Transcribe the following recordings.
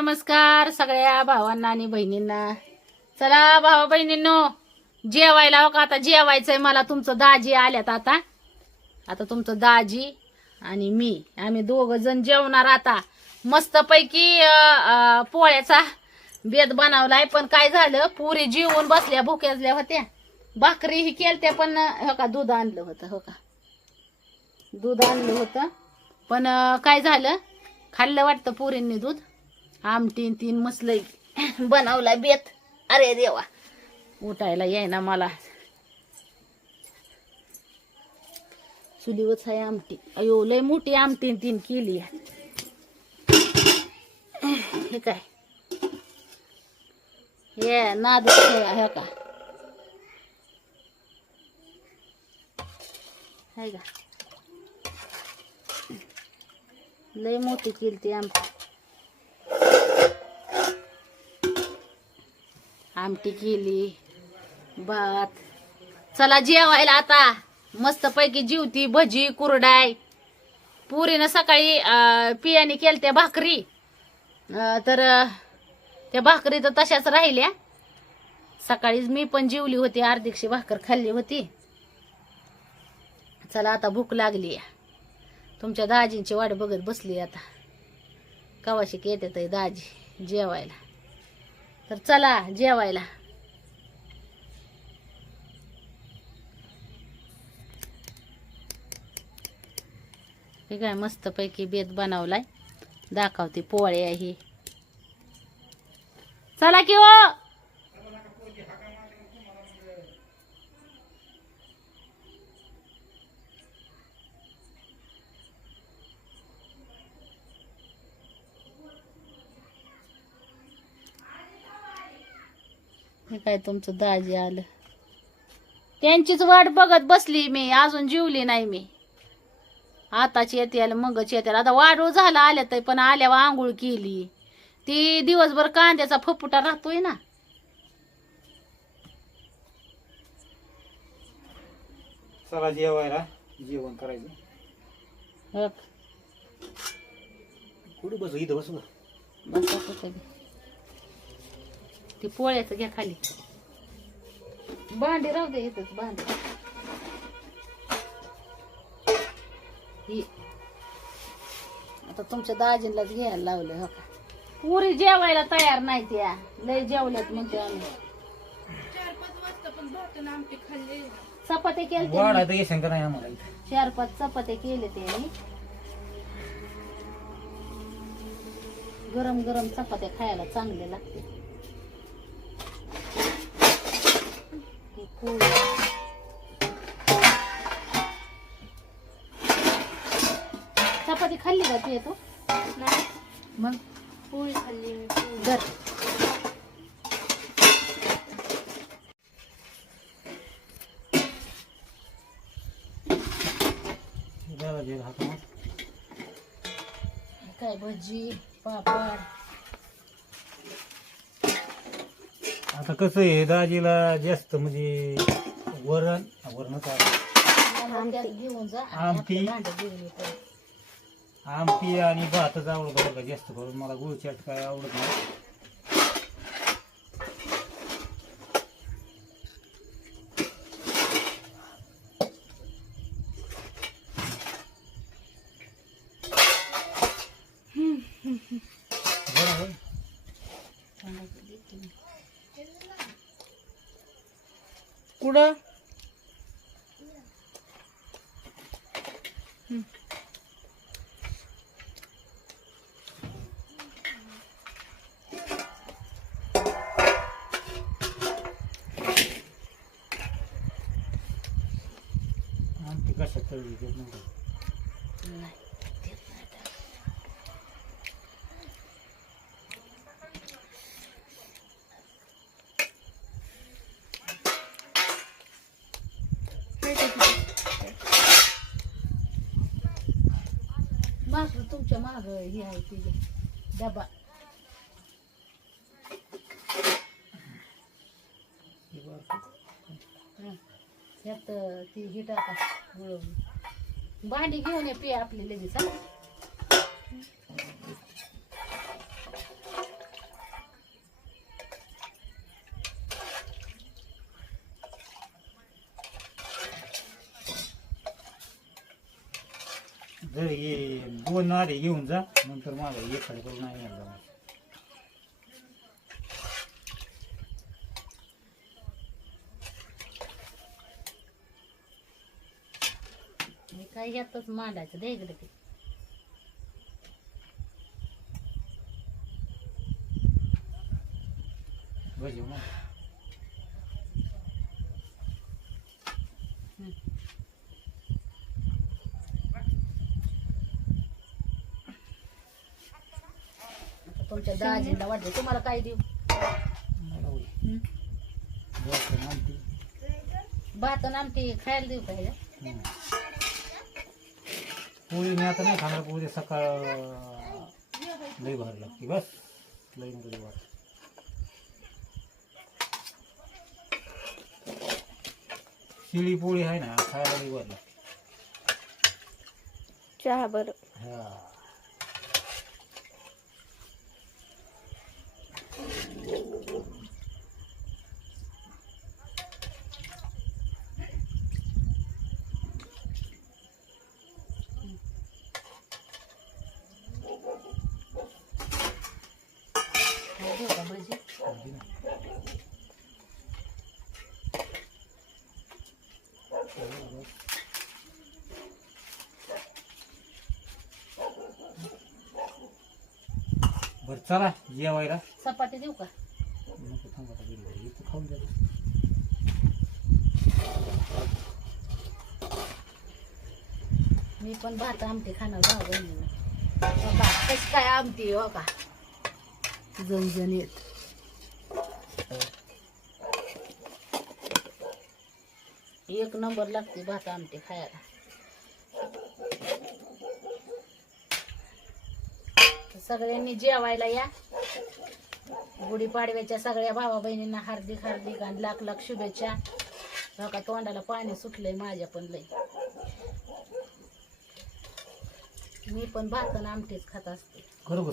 नमस्कार सगळ्या भावांना आणि बहिणींना. चला भावा बहिणींनो जेवायला हो का? आता जेवायचंय मला. तुमचं दाजी आल्यात आता. आता तुमचं दाजी आणि मी. आम्ही दोघ जण जेवणार आता. मस्तपैकी पोळ्याचा बेद बनवलाय. पण काय झालं? पुरी जेवून बसल्या भुक्याजल्या होत्या. भाकरी ही केलत्या पण हो का दूध आणलं होतं हो का? दूध आणलं होतं. पण काय झालं? खाल्लं वाटतं पुरींनी दूध. आमटीन तीन मसलई. बनवलाय बेत. अरे देवा. उठायला येईना मला. चुलीवच आहे आमटी. अयो लय मोठी आमटीन तीन केली. हे काय? हे नाद हे का? लय मोठी केली ती आमटी. आमटी केली भात. चला जेवायला आता. मस्त पैकी जीवती भजी कुरडाय. पुरीनं सकाळी पियाने पियाने केलत्या भाकरी. तर त्या भाकरी तर तशाच राहिल्या. सकाळीच मी पण जेवली होती अर्धीकशी भाकर खाल्ली होती. चला आता भूक लागली. तुमच्या दाजींची वाट बघत बसली आता. कवाशी येते ताई दाजी जेवायला? तर चला जेवायला. हे काय मस्तपैकी बेत बनवलाय. दाखवते पोळे आहे. चला की हो. हो काय तुमचं दाजी आलं? त्यांचीच वाट बघत बसली मी अजून जीवली नाही मी. आताच येते मगच येते आता वाढू झाला आल्या तर पण आल्यावर आंघोळ केली. ती दिवसभर कांद्याचा फपुटा राहतोय ना. चला जेवायला जेवण करायचं. कुठे बसू? इथं बसू बसा कुठं बी. ती पोळ्याचं घ्या खाली. भांडी राहू दे इथंच भांडी. ही. आता तुमच्या दाजींलाच घ्यायला लावलं हो का? पुरी जेवायला तयार नाही त्या. लय जेवल्यात म्हणते आम्ही. चपात्या केल्या वाढ आहे शंकर नाही आम्हाला इथं? चार पाच चपात्या केले त्यांनी. गरम गरम चपात्या खायला चांगले लागते हे पोळी. चपाती खाल्ली का तू येतो मग? पोळी खाल्ली हातावर. काय भजी पापड? आता कसं आहे दाजीला जास्त म्हणजे वरण वरण घेऊन जा आमटी. आमटी आणि भातच आवडत बघा जास्त करून. मला गुळ चाट काय आवडत नाही. कुठं आमटी कशात तळली देत नाही माग तुमच्या माग हे आहे ते डबा. ह्यात ती ही टाका भांडी घेऊन ये पे आपली लगेच हा घरी ये नारे घेऊन जा. नंतर माझा एखाद्या करून नाही जमायचं. मी काय यातच मांडायचं दे इकडे ते. भजी मग. तुमच्या दाजीला वाटते तुम्हाला काय देऊ? म्हणते भात आणि आमटी खायला देऊ का ह्याला? हम्म. पोळी मी आता नाही खाणार पोळी सकाळ लई भार लागते बस. लई नको लई भार शिळी पोळी आहे ना खायला लई भार लागते. चहा बरं. हा काय देऊ का भजी ना. बरं चला जेवायला चपाती देऊ का नको थांबा आता गेली घरी. इथं खाऊन द्या मी पण भात आमटी खाणार भाऊ भात कशी काय आमटी हो का झणझणीत एक नंबर लागते भात आमटी खायला. सगळ्यांनी जेवायला या. गुढीपाडव्याच्या सगळ्या भावा बहिणींना हार्दिक हार्दिक आणि लाख लाख शुभेच्छा. हो का तोंडाला पाणी सुटलंय माझ्या पण लय. मी पण भात आमटेच आमटीच खात असते. खरोखर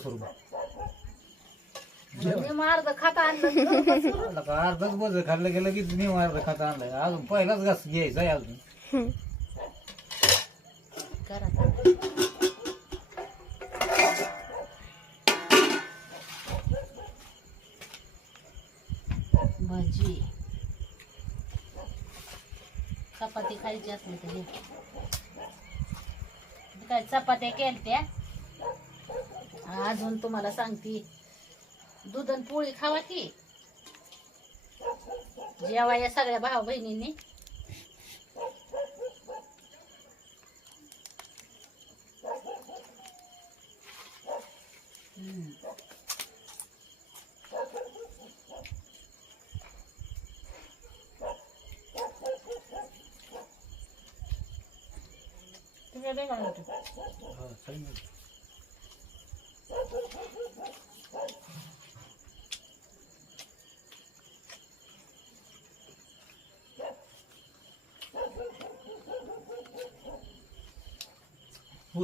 मी मार्ग खाता आणलं आता का? अर्धच बज खाल्लं गेलं की मी अर्ध खाता आणलाय अजून पहिलाच घास घ्यायचा आहे अजून. करा भजी. चपाती खायची असली तर काय चपात्या केलत्या? अजून तुम्हाला सांगते. दूध आणि पोळी खावा की? जेवा या सगळ्या भाऊ बहिणींनी. हम्म.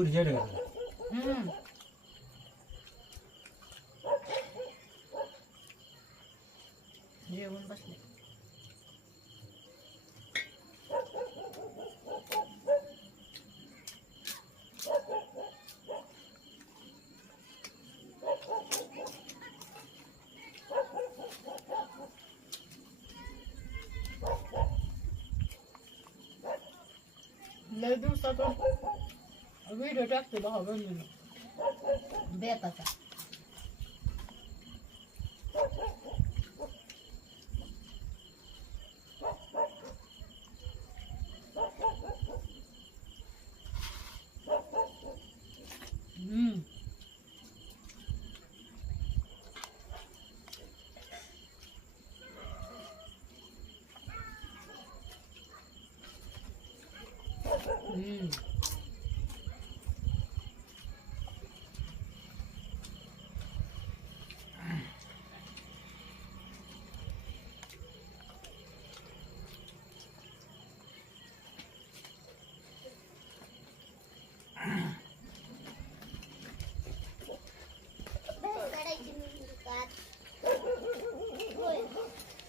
तुझ्या दे मला तू. हा, चालेल ना. पुरी जड घातला हम्म. जेवून बसले लय दिवसातून व्हिडिओ टाकते भाऊ बहिणीनं बेताचा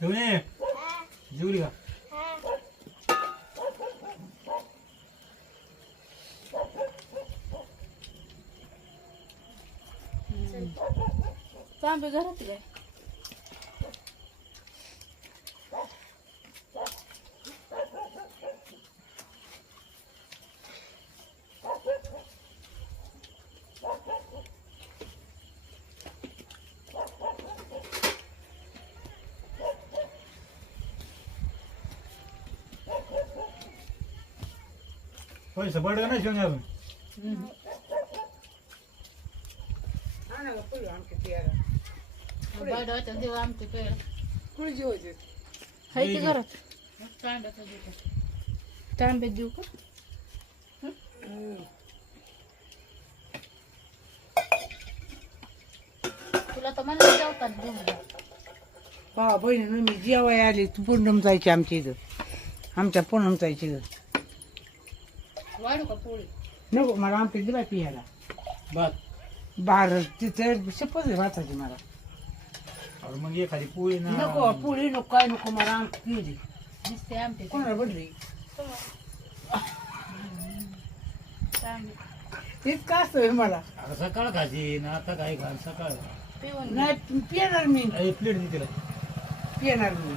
शिवणे जेवली का? तांबे घरात काय? पैसे बडं नाही शिवून अजून. आमचे जेवायचे हाय ते घरात? तांब्याचं देऊ का? तुला तर मला जेवतात घेऊन जा. हा बहिणी मी जेवाय आली तू पूनम जायची आमच्या इथं. आमच्या पूनम जायची इथं. वाढू का पोळी? नको मला आमच्या दिला पियाला. भात बार तिथं शपथ आहे भाताची मला. अरे मग एखादी पोळी ना. नको पुढे नको काय नको मला आम पिली दिसते आमटे. कोणाला पडली इतकं असतं मला. आता सकाळ खायची ना आता काय खा सकाळ. पिऊन नाही पिणार मी. एक प्लेट दे तिला. पिणार मी.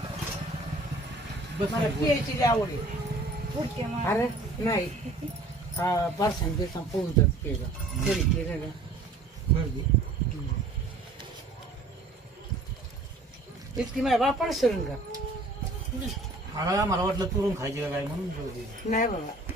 बस मला पियाची लई आवड आहे. अरे नाही. हा बरसां बिरसां पोहून जात पियला तरी पिलं ना. बस दे. इतकी माझ्या बापाला सरून का मला मला वाटलं तुरून खायची का काय म्हणून. नाही बाबा.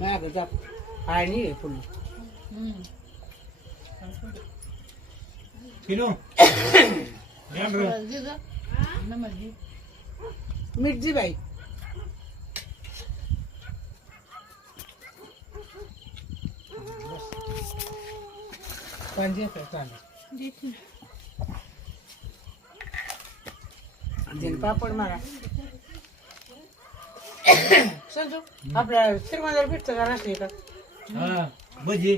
माग जा. आणि आहे पुन्हा पिलो या बरं. मीठ जी बाई चालेल आणि पापड मारा. संजू आपल्या श्रीमंदाला भेटतं का नसते का हा भजी.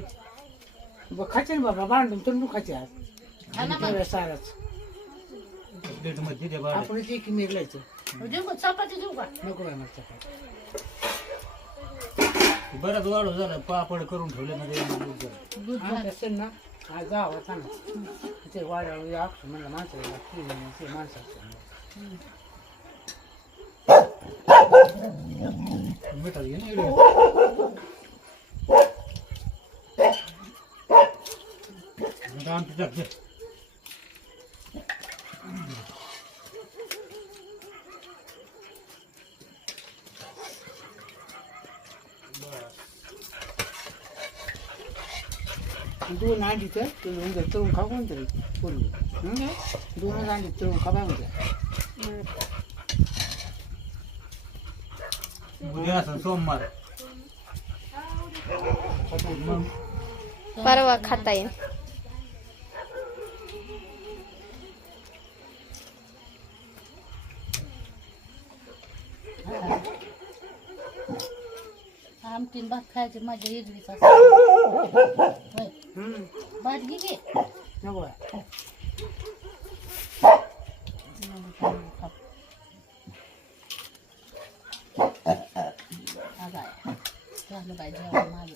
ब- खाते ना बाबा बांधून तंडू खाते आज. तेवढ्या साराच प्लेटमध्ये दे बाळा. आपण एक मिरलायचं देऊ का? चपाती देऊ का? नको बाय मला चपाती. बराच वाढ झाला पापड करून ठेवले ना जरा. आमच्या सण ना आज जावं चांगला ते वाड्यावर आपलं म्हणलं माणसाला ते माणसाचं. मिठात घे ना इकडे. आता आमटी टाक दे. दोन अंडी तर तळून जर तळून खाऊ कोण तरी पूर्ण हं? दोन अंडी तळून खा म्हणते उद्या असं सोमवार. मग परवा खाता येईल आमटीन भात खायची माझ्या इडलीचा हं. भात घे की. नको बाय. अगाय झालं पाहिजे जेवण माझं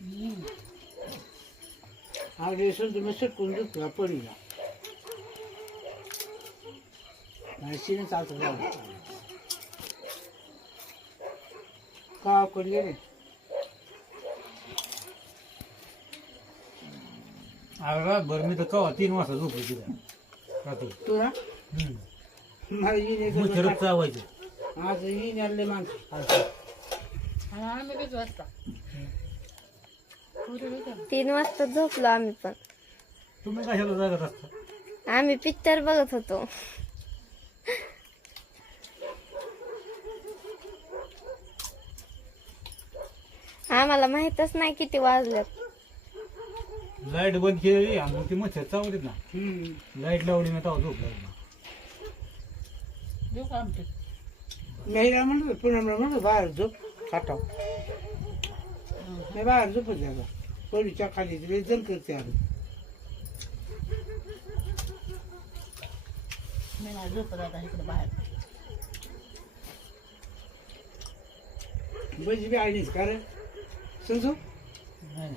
हम्म. आज दिवसून तुम्ही सुटकून दुखला पडीला आणि शिने चालतं का पडले रे आज रातभर मी तर कवा तीन वाजता झोपलो तिला रात्री तू ना हम्म. मला येईन एक चावायचं आज येईन आले माणसं आणि आम्ही किती वाजता ना. तीन वाजता झोपलो आम्ही पण. तुम्ही कशाला जागत असता? आम्ही पिक्चर बघत होतो. आम्हाला माहितच नाही किती वाजलेत लाइट बंद केली आणि मग ती मच्छर चावलीत ना. हम्म. लाइट लावली मी तेव्हा झोप लागली म्हणतो पुन्हा म्हणतो बाहेर झोप खाटाव. नाही बाहेर झोपत जागा पडीच्या खाली लय जण करते आम्ही मी नाही झोपत आता इकडे बाहेर. बजी बी आणीच का रे समजू नाही.